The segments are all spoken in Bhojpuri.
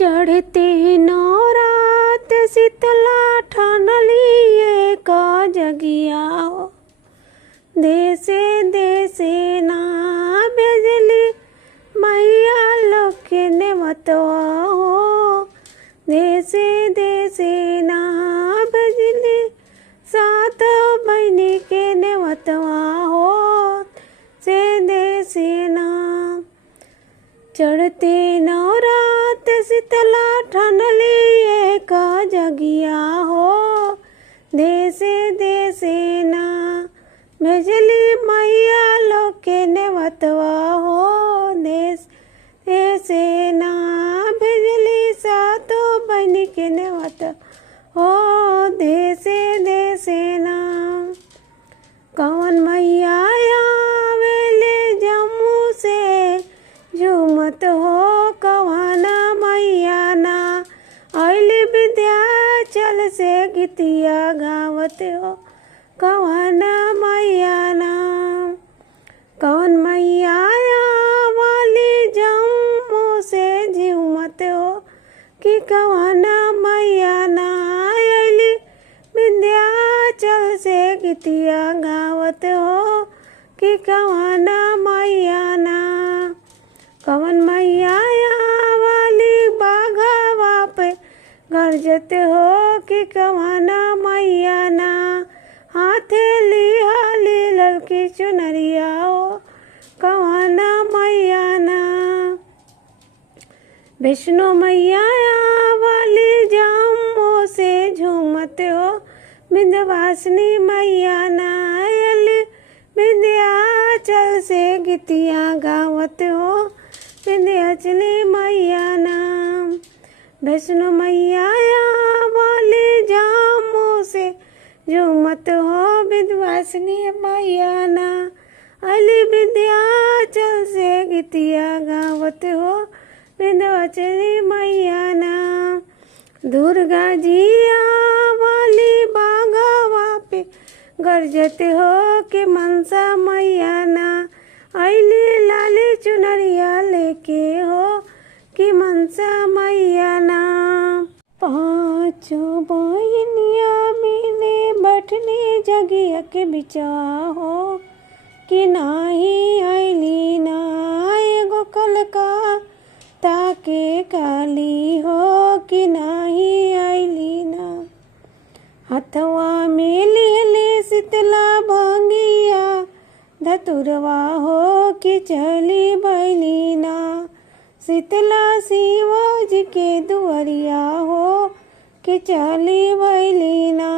चढ़ते नौरात शीतला ठानलिए का जगिया हो। देसे देसे ना भेजली मैया लोग के नेवतवा हो। देसे देसे ना भेजली सात बहनी के नेवतवा हो। से देसे ना चढ़ते नौरात शीतला ठानलिए का जगिया हो। देसे देसे ना भेजली मैया लोग के नेवतवा हो। देश देसे ना भेजली सातो बहनी के नेवतवा हो। देसे देसे ना कौन मैया आवेले जम्मू से झूमत हो। कवाना मैया ना आइली विंध्याचल से गीतिया गावत हो। कवाना मैया ना कौन मैया वाली जम्मू से झूमत हो। कि कवाना मैया ना आइली विंध्याचल से गीतिया गावत हो। कि कवाना मैया ना कवन मैया वाली बाघावा पे गरजत हो। कि कवाना मैया ना हाथे लिहाली ललकी चुनरिया हो। कवाना मैया ना विष्णु मैया वाली जम्मू से झूमत हो। विंध्यवासिनी मैया ना आइली विंध्याचल से गीतिया गावत हो। विंध्याचली मैया ना विष्णु मैया वाली जम्मू से झूमत हो। विंध्यवासिनी मैया ना आइली विंध्याचल से गीतिया गावत हो। विंध्यवासिनी मैया ना दुर्गा जिया वाली बाघावा पे गरजत हो। कि मनसा मैया ना आइली लाली चुनरिया लेके हो। कि मनसा मैया ना पाँचों बहनिया मिले बैठने जगिया के बिचवा हो। कि नाही आइली ना एगो कलका ताके काली हो। कि नाही आइली ना हथवा में ले शीतला भंगिया धतुरवा हो। कि चली बैली ना शीतला शिवाजी के दुआरिया हो। कि चली बैली ना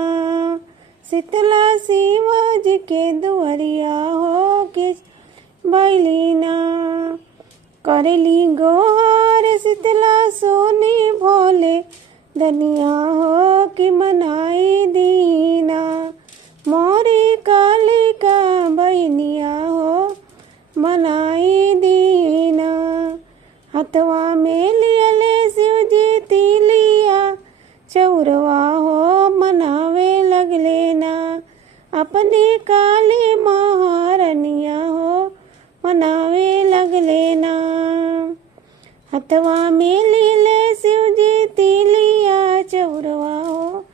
शीतला शिवाजी के दुआरिया हो। कि बैली ना करेली गोहार शीतला सोनी भोले धनिया हो। कि मनाई दीना मोरी काली का बहनिया हो। मनाई दीना हथवा में लियले शिवजी तिलिया चौरवा हो। मनावे लगले ना अपनी काली महारनिया हो। मनावे लगले ना हथवा में लियले शिवजी तिलिया चौरवा हो।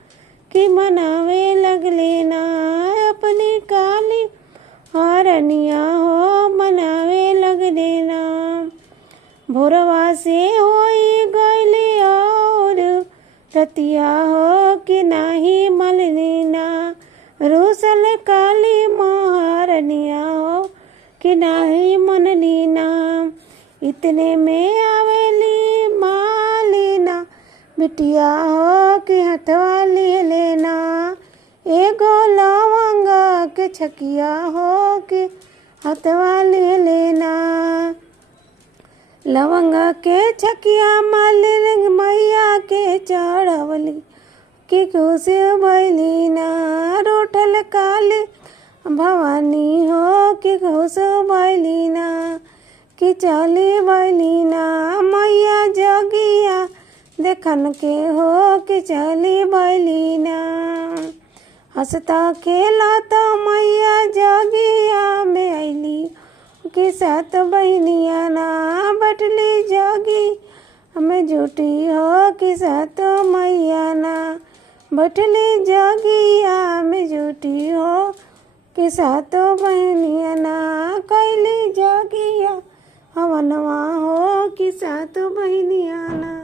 कि मनावे लगले ना अपनी काली हारनिया हो। मनावे लगले ना भोरवा से होई गईले और रतिया हो। कि नाही मलनी ना रूसल काली महारनिया हो। कि नाही मननी ना इतने में आवेली मालिना बिटिया हो। कि हथवा ले लेना एगो लवंगा के छकिया हो। कि हथवा ले लेना लवंगा के छकिया मालिन मैया के चढ़वली। कि खुश बैली ना रोठल काली भवानी हो। कि खुश बैली ना कि चली बैली ना मैया जगिया देखन के हो। कि चली बैली ना हंसता खेलता मैया जगिया में अली। कि सात बहनिया ना बटली जगी हमें झूठी हो कि सातो मैया ना बैठली जगिया में झूठी हो कि सातो बहनिया ना कैली जगिया हवनवा हो कि सातो बहनिया ना।